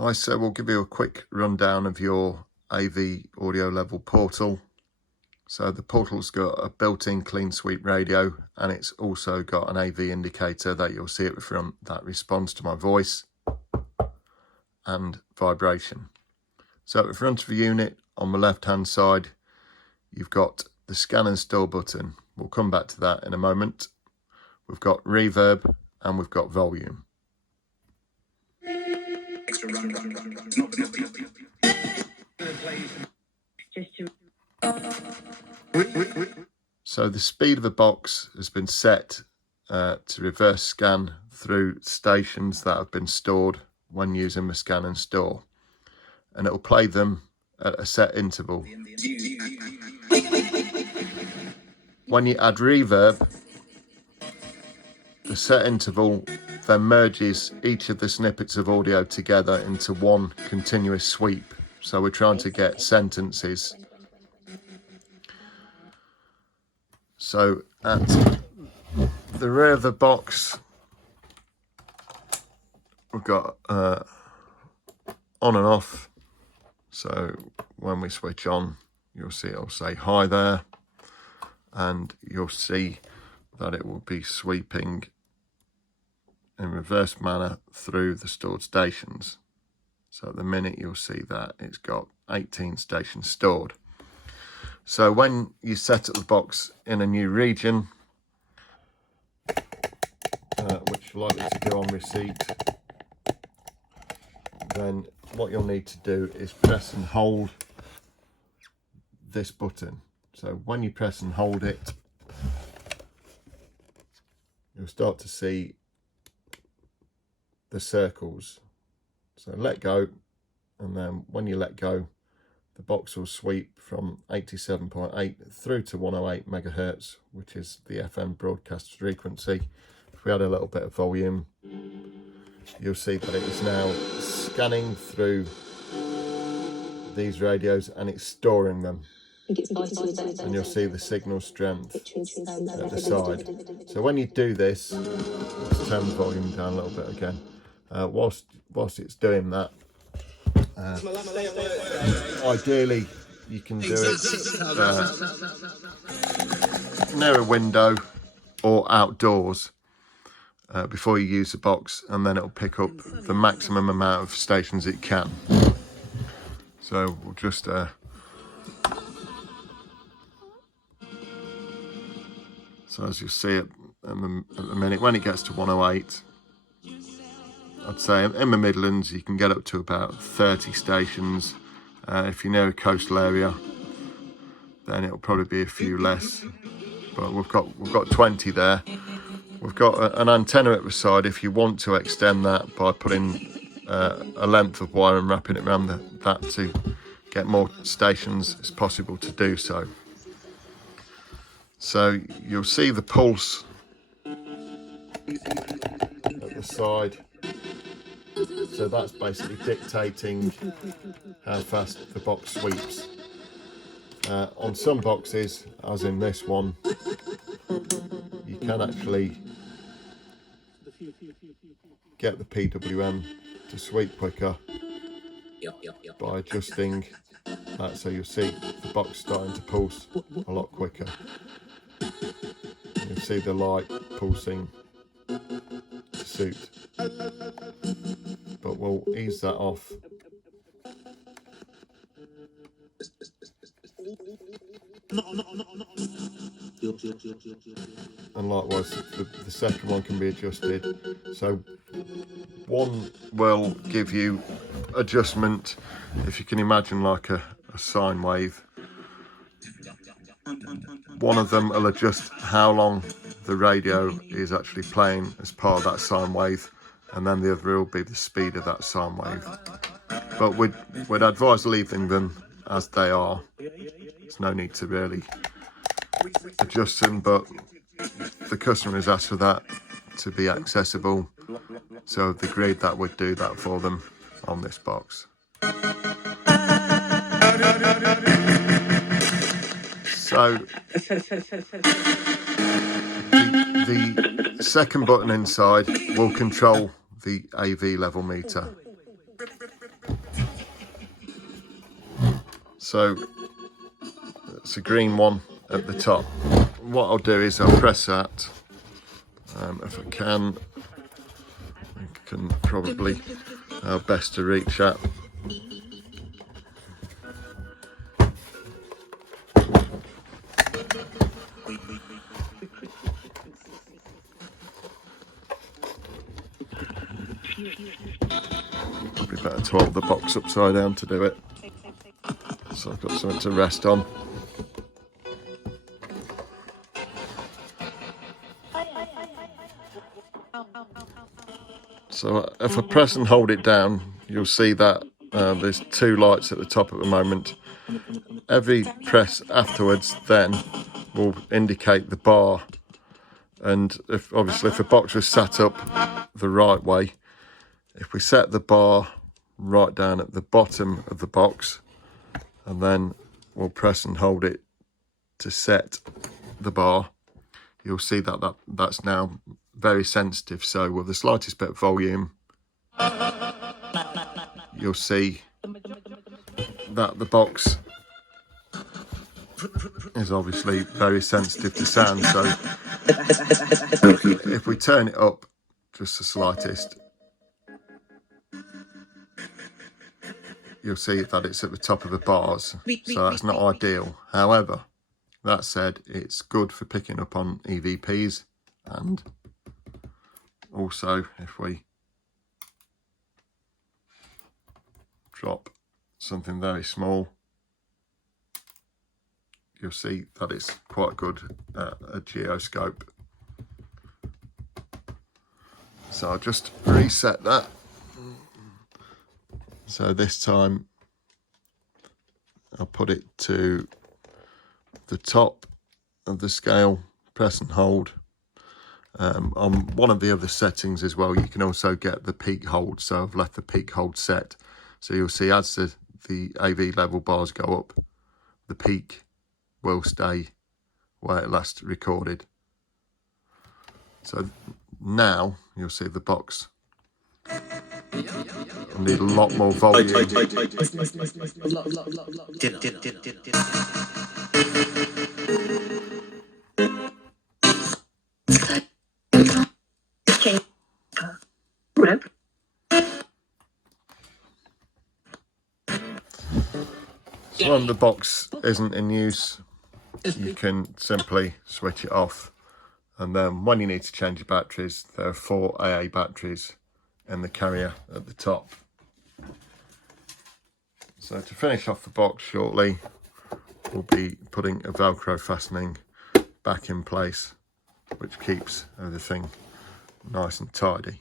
Hi, so we'll give you a quick rundown of your AV audio level portal. So the portal's got a built-in clean sweep radio, and it's also got an AV indicator that you'll see at the front that responds to my voice and vibration. So at the front of the unit on the left hand side, you've got the scan and store button. We'll come back to that in a moment. We've got reverb and we've got volume. So the speed of the box has been set to reverse scan through stations that have been stored when using the scan and store, and it will play them at a set interval. When you add reverb, the set interval then merges each of the snippets of audio together into one continuous sweep. So we're trying to get sentences. So at the rear of the box, we've got on and off. So when we switch on, you'll see it'll say hi there, and you'll see that it will be sweeping in reverse manner through the stored stations. So at the minute you'll see that it's got 18 stations stored. So when you set up the box in a new region, which you're likely to do on receipt, then what you'll need to do is press and hold this button. So when you press and hold it, you'll start to see the circles. So let go, and then when you let go, the box will sweep from 87.8 through to 108 megahertz, which is the FM broadcast frequency. If we add a little bit of volume, you'll see that it is now scanning through these radios and it's storing them. And you'll see the signal strength at the side. So when you do this, let's turn the volume down a little bit again. Whilst it's doing that, ideally you can do it near a window or outdoors before you use the box, and then it'll pick up the maximum amount of stations it can. So we'll just so as you see it at the minute, when it gets to 108, I'd say in the Midlands you can get up to about 30 stations. If you're near a coastal area, then it'll probably be a few less, but we've got 20 there. We've got an antenna at the side if you want to extend that by putting a length of wire and wrapping it around that to get more stations. It's possible to do so. So you'll see the pulse at the side. So that's basically dictating how fast the box sweeps. On some boxes, as in this one, you can actually get the PWM to sweep quicker by adjusting that. So you'll see the box starting to pulse a lot quicker. You'll see the light pulsing to suit. But we'll ease that off. And likewise, the second one can be adjusted. So one will give you adjustment, if you can imagine, like a sine wave. One of them will adjust how long the radio is actually playing as part of that sine wave, and then the other will be the speed of that sine wave. But we'd advise leaving them as they are. There's no need to really adjust them, but the customer has asked for that to be accessible, so they've agreed that we'd do that for them on this box. So the second button inside will control the AV level meter. So it's a green one at the top. What I'll do is I'll press that. If I can probably how best to reach that. Probably better to hold the box upside down to do it, so I've got something to rest on. So if I press and hold it down, you'll see that there's two lights at the top at the moment. Every press afterwards then will indicate the bar, and if the box was sat up the right way, if we set the bar right down at the bottom of the box, and then we'll press and hold it to set the bar, you'll see that that's now very sensitive. So with the slightest bit of volume, you'll see that the box is obviously very sensitive to sound. So if we turn it up just the slightest, you'll see that it's at the top of the bars, so that's not ideal. However, that said, it's good for picking up on EVPs, and also if we drop something very small, you'll see that it's quite good at a geoscope. So I'll just reset that. So this time I'll put it to the top of the scale, press and hold. On one of the other settings as well, you can also get the peak hold. So I've left the peak hold set. So you'll see as the AV level bars go up, the peak will stay where it last recorded. So now you'll see the box. I need a lot more volume. So when the box isn't in use, you can simply switch it off, and then when you need to change your batteries, there are 4 AA batteries in the carrier at the top. So to finish off the box shortly, we'll be putting a Velcro fastening back in place, which keeps everything nice and tidy.